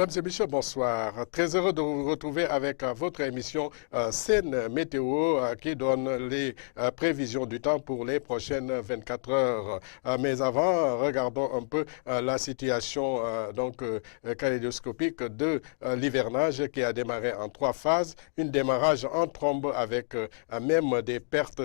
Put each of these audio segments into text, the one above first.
Mesdames et messieurs, bonsoir. Très heureux de vous retrouver avec votre émission Scène Météo qui donne les prévisions du temps pour les prochaines 24 heures. Mais avant, regardons un peu la situation kaléidoscopique de l'hivernage qui a démarré en 3 phases. Une démarrage en trombe avec même des pertes,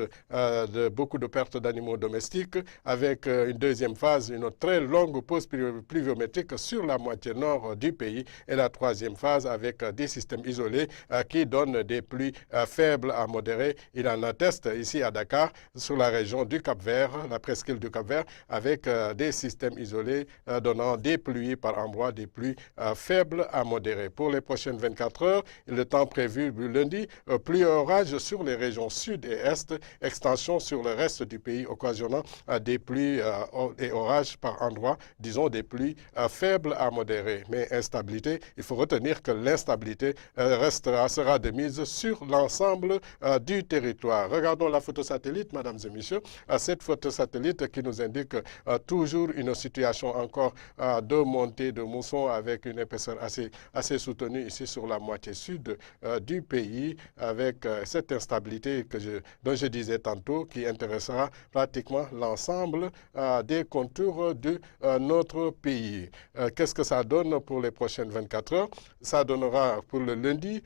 beaucoup de pertes d'animaux domestiques, avec une deuxième phase, une très longue pause pluviométrique sur la moitié nord du pays, et la troisième phase avec des systèmes isolés qui donnent des pluies faibles à modérées. Il en atteste ici à Dakar, sur la région du Cap-Vert, la presqu'île du Cap-Vert, avec des systèmes isolés donnant des pluies par endroits, des pluies faibles à modérées. Pour les prochaines 24 heures, le temps prévu lundi, pluie et orage sur les régions sud et est, extension sur le reste du pays, occasionnant des pluies et orages par endroits, disons des pluies faibles à modérées. Mais instabilité, il faut retenir que l'instabilité sera de mise sur l'ensemble du territoire. Regardons la photo satellite, mesdames et messieurs. Cette photo satellite qui nous indique toujours une situation encore de montée de mousson avec une épaisseur assez soutenue ici sur la moitié sud du pays, avec cette instabilité dont je disais tantôt, qui intéressera pratiquement l'ensemble des contours de notre pays. Qu'est-ce que ça donne pour les prochaines 24 heures? Ça donnera pour le lundi,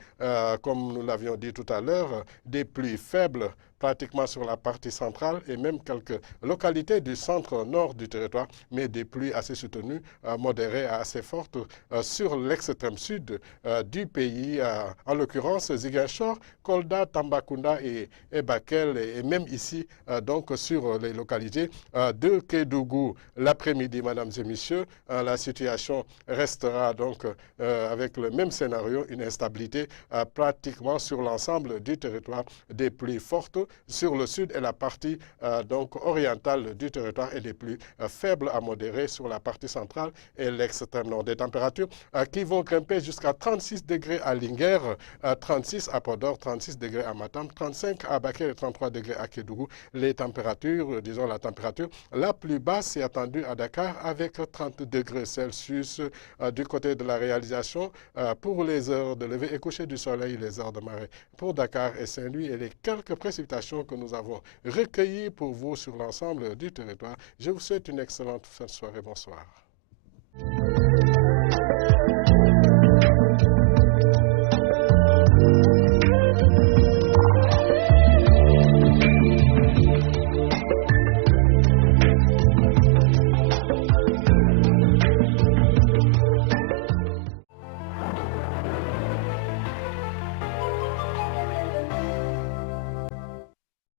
comme nous l'avions dit tout à l'heure, des pluies faibles pratiquement sur la partie centrale et même quelques localités du centre-nord du territoire, mais des pluies assez soutenues, modérées à assez fortes sur l'extrême sud du pays, en l'occurrence Ziguinchor, Kolda, Tambacounda et Bakel, et même ici, donc sur les localités de Kédougou. L'après-midi, mesdames et messieurs, la situation restera donc avec le même scénario, une instabilité pratiquement sur l'ensemble du territoire, des pluies fortes sur le sud et la partie donc orientale du territoire, et des pluies faibles à modérées sur la partie centrale et l'extrême nord. Des températures qui vont grimper jusqu'à 36 degrés à Linguère, 36 à Podor, 36 degrés à Matam, 35 à Bakel et 33 degrés à Kédougou. Les températures, disons la température la plus basse est attendue à Dakar avec 30 degrés Celsius du côté de la réalisation pour les heures de lever et coucher du soleil, les heures de marée pour Dakar et Saint-Louis, et les quelques précipitations que nous avons recueillies pour vous sur l'ensemble du territoire. Je vous souhaite une excellente fin de soirée. Bonsoir.